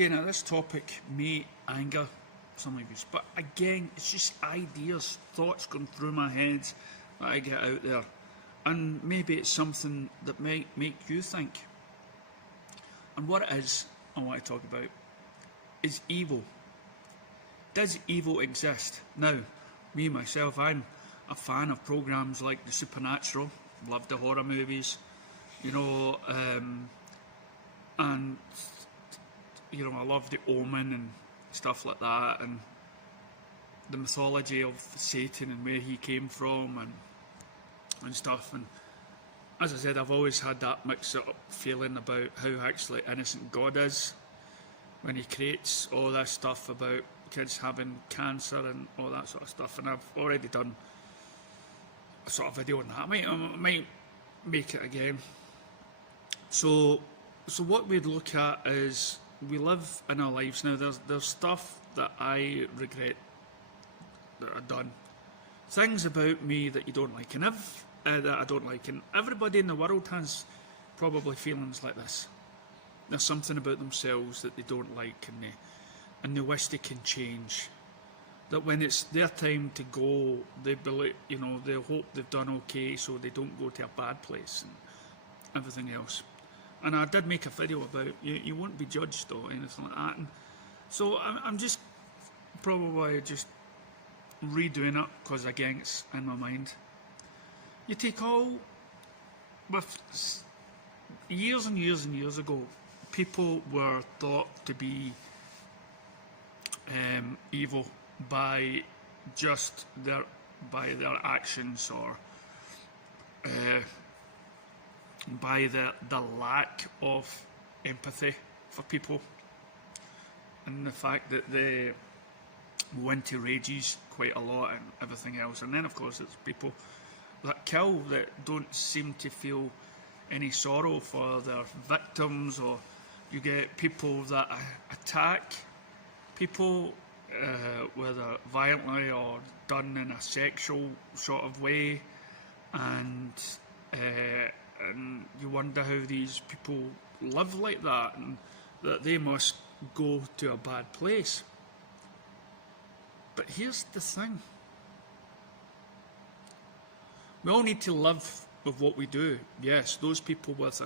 Okay, now this topic may anger some of you, but again, it's just ideas, thoughts going through my head that I get out there, and maybe it's something that might make you think. And what it is I want to talk about is evil. Does evil exist? Now, me myself, I'm a fan of programs like the Supernatural, love the horror movies, and I love the Omen and stuff like that, and the mythology of Satan and where he came from and stuff. And as I said, I've always had that mixed up feeling about how actually innocent God is when he creates all this stuff about kids having cancer and all that sort of stuff. And I've already done a sort of video on that. I might make it again. So what we'd look at is, we live in our lives now. There's stuff that I regret that I've done, things about me that you don't like, and that I don't like, and everybody in the world has probably feelings like this. There's something about themselves that they don't like, and they wish they can change. That when it's their time to go, they believe, they hope they've done okay, so they don't go to a bad place and everything else. And I did make a video about you won't be judged or anything like that. And so I'm just probably just redoing it because again it's in my mind. You take all, with years and years and years ago, people were thought to be evil by just their actions, or by the lack of empathy for people, and the fact that they go into rages quite a lot and everything else. And then of course it's people that kill, that don't seem to feel any sorrow for their victims, or you get people that attack people, whether violently or done in a sexual sort of way, and you wonder how these people live like that, and that they must go to a bad place. But here's the thing. We all need to live with what we do. Yes, those people with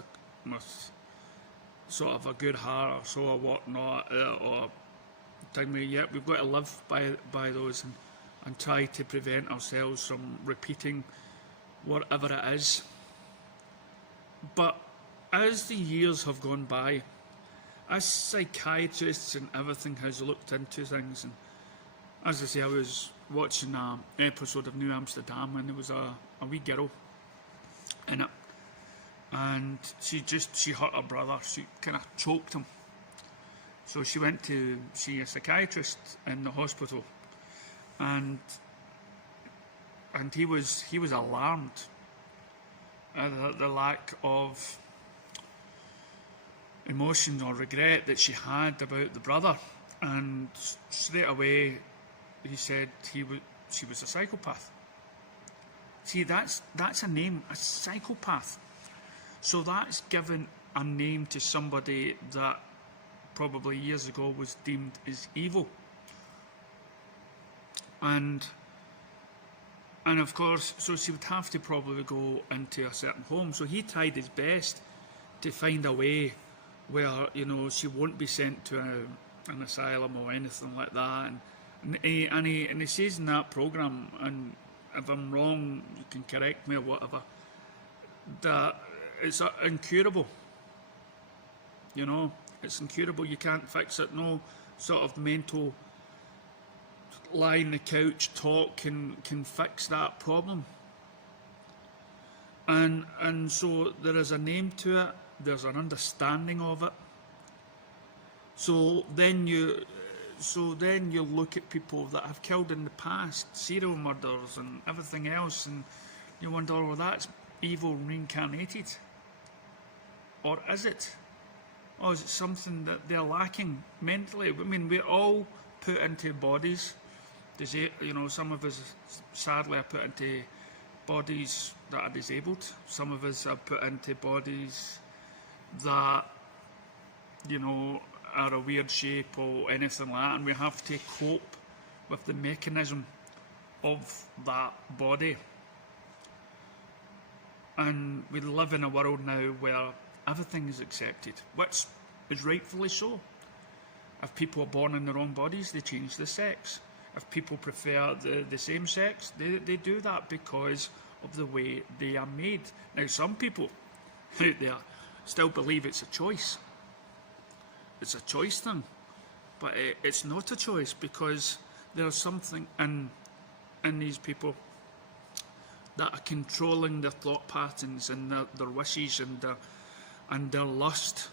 sort of a good heart or so or whatnot, or we've got to live by those and try to prevent ourselves from repeating whatever it is. But as the years have gone by, as psychiatrists and everything has looked into things, and as I say, I was watching an episode of New Amsterdam, and there was a wee girl in it, and she hurt her brother. She kind of choked him. So she went to see a psychiatrist in the hospital, and he was alarmed at the lack of emotion or regret that she had about the brother, and straight away he said she was a psychopath. See, that's a name, a psychopath. So that's given a name to somebody that probably years ago was deemed as evil. And of course, so she would have to probably go into a certain home. So he tried his best to find a way where, she won't be sent to an asylum or anything like that. And he says in that programme, and if I'm wrong, you can correct me or whatever, that it's incurable. It's incurable. You can't fix it. No sort of mental lie on the couch talk can fix that problem. And so there is a name to it. There's an understanding of it. So then you look at people that have killed in the past, serial murders and everything else, and you wonder, well, that's evil reincarnated, or is it? Or is it something that they're lacking mentally? I mean, we're all put into bodies. Some of us, sadly, are put into bodies that are disabled. Some of us are put into bodies that, are a weird shape or anything like that, and we have to cope with the mechanism of that body. And we live in a world now where everything is accepted, which is rightfully so. If people are born in their own bodies, they change the sex. If people prefer the same sex, they do that because of the way they are made. Now, some people out there still believe it's a choice. It's a choice thing. But it's not a choice, because there's something in these people that are controlling their thought patterns and their wishes and their lust.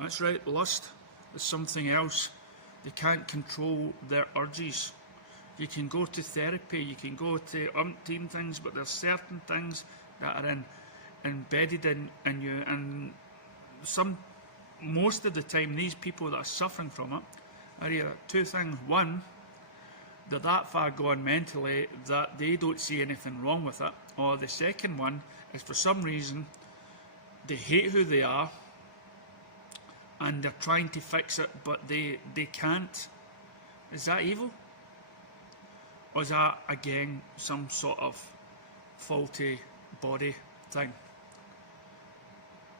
That's right, lust is something else. They can't control their urges. You can go to therapy, you can go to umpteen things, but there's certain things that are embedded in you, and most of the time these people that are suffering from it are either two things. One, they're that far gone mentally that they don't see anything wrong with it, or the second one is, for some reason, they hate who they are and they're trying to fix it, but they can't. Is that evil? Or is that, again, some sort of faulty body thing?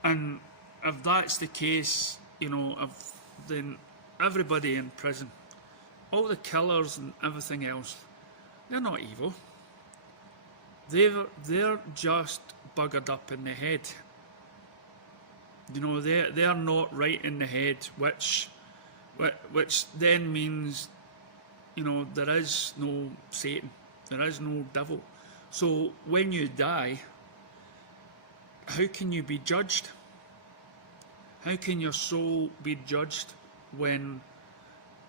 And if that's the case, then everybody in prison, all the killers and everything else, they're not evil. They're just buggered up in the head. They're not right in the head, which then means, there is no Satan, there is no devil. So when you die, how can you be judged? How can your soul be judged when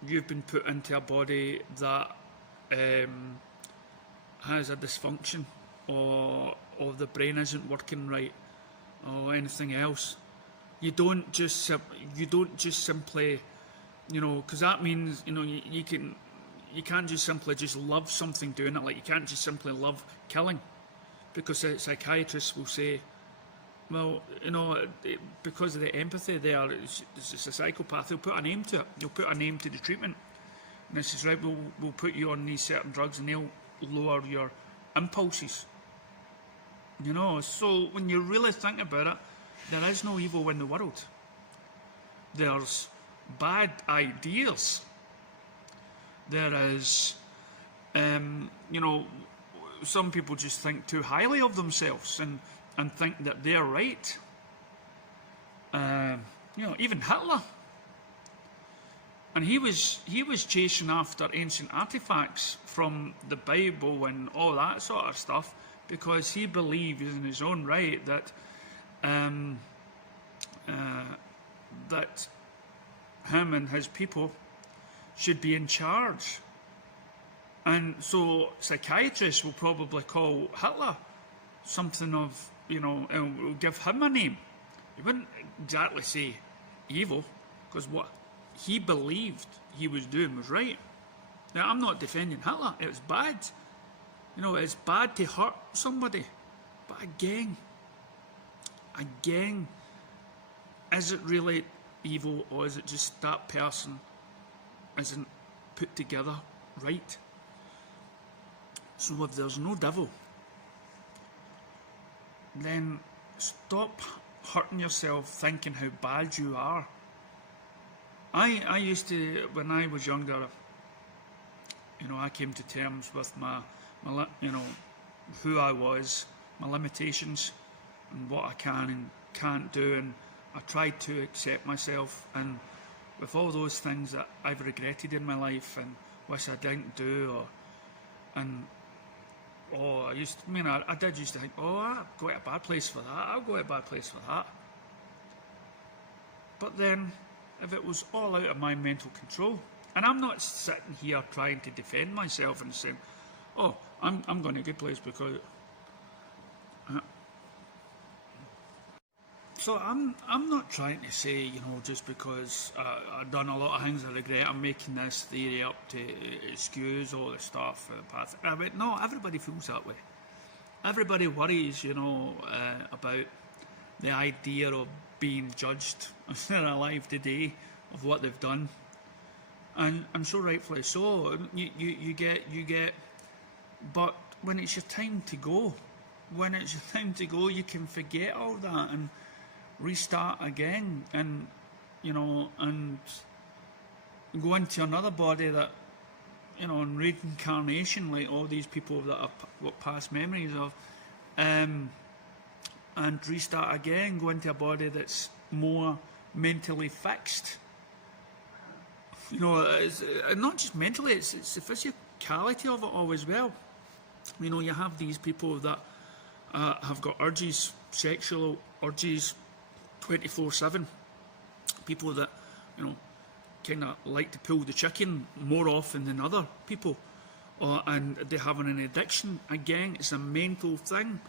you've been put into a body that has a dysfunction, or the brain isn't working right, or anything else? You don't just simply, because that means, you can't just simply just love something doing it. Like, you can't just simply love killing, because a psychiatrist will say, well, because of the empathy there, it's a psychopath. They'll put a name to it. They'll put a name to the treatment. And this is right, we'll put you on these certain drugs and they'll lower your impulses. So when you really think about it, there is no evil in the world. There's bad ideas. There is, some people just think too highly of themselves and think that they're right. Even Hitler. And he was chasing after ancient artifacts from the Bible and all that sort of stuff, because he believed in his own right that that him and his people should be in charge. And so psychiatrists will probably call Hitler something of, and will give him a name. He wouldn't exactly say evil, because what he believed he was doing was right. Now, I'm not defending Hitler. It was bad. It's bad to hurt somebody. But again, is it really evil, or is it just that person isn't put together right? So if there's no devil, then stop hurting yourself thinking how bad you are. I used to, when I was younger, I came to terms with my who I was, my limitations, and what I can and can't do, and I tried to accept myself, and with all those things that I've regretted in my life and wish I didn't do, I did used to think, I'll go to a bad place for that, I'll go to a bad place for that. But then, if it was all out of my mental control, and I'm not sitting here trying to defend myself and saying, I'm going to a good place because... So I'm not trying to say, just because I've done a lot of things I regret, I'm making this theory up to excuse all the stuff for the past. No, everybody feels that way. Everybody worries, about the idea of being judged if they're alive today, of what they've done, and I'm so rightfully so. You get, but when it's your time to go, you can forget all that and restart again, and and go into another body that, and reincarnation, like all these people that I've got past memories of, and restart again, go into a body that's more mentally fixed. It's not just mentally, it's the physicality of it all as well. You have these people that have got urges, sexual urges, 24/7. People that, kind of like to pull the chicken more often than other people, and they're having an addiction. Again, it's a mental thing,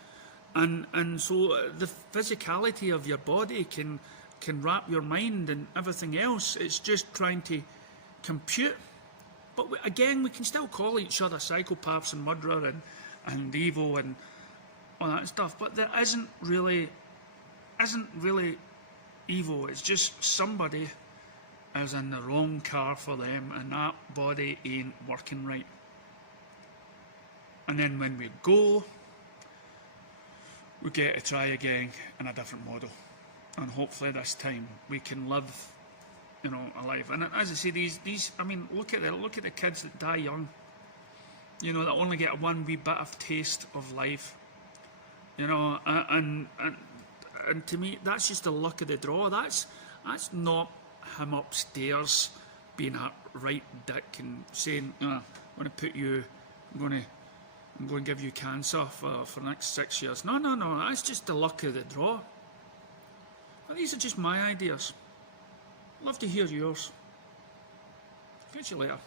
and so the physicality of your body can wrap your mind and everything else. It's just trying to compute. But again, we can still call each other psychopaths and murderer and evil and all that stuff. But there isn't really evil. It's just somebody is in the wrong car for them, and that body ain't working right. And then when we go, we get to try again in a different model, and hopefully this time we can live, a life. And as I say, these I mean, look at the kids that die young, that only get one wee bit of taste of life, and to me, that's just the luck of the draw. That's not him upstairs being a right dick and saying, I'm going to give you cancer for the next 6 years. No, that's just the luck of the draw. But these are just my ideas. Love to hear yours. Catch you later.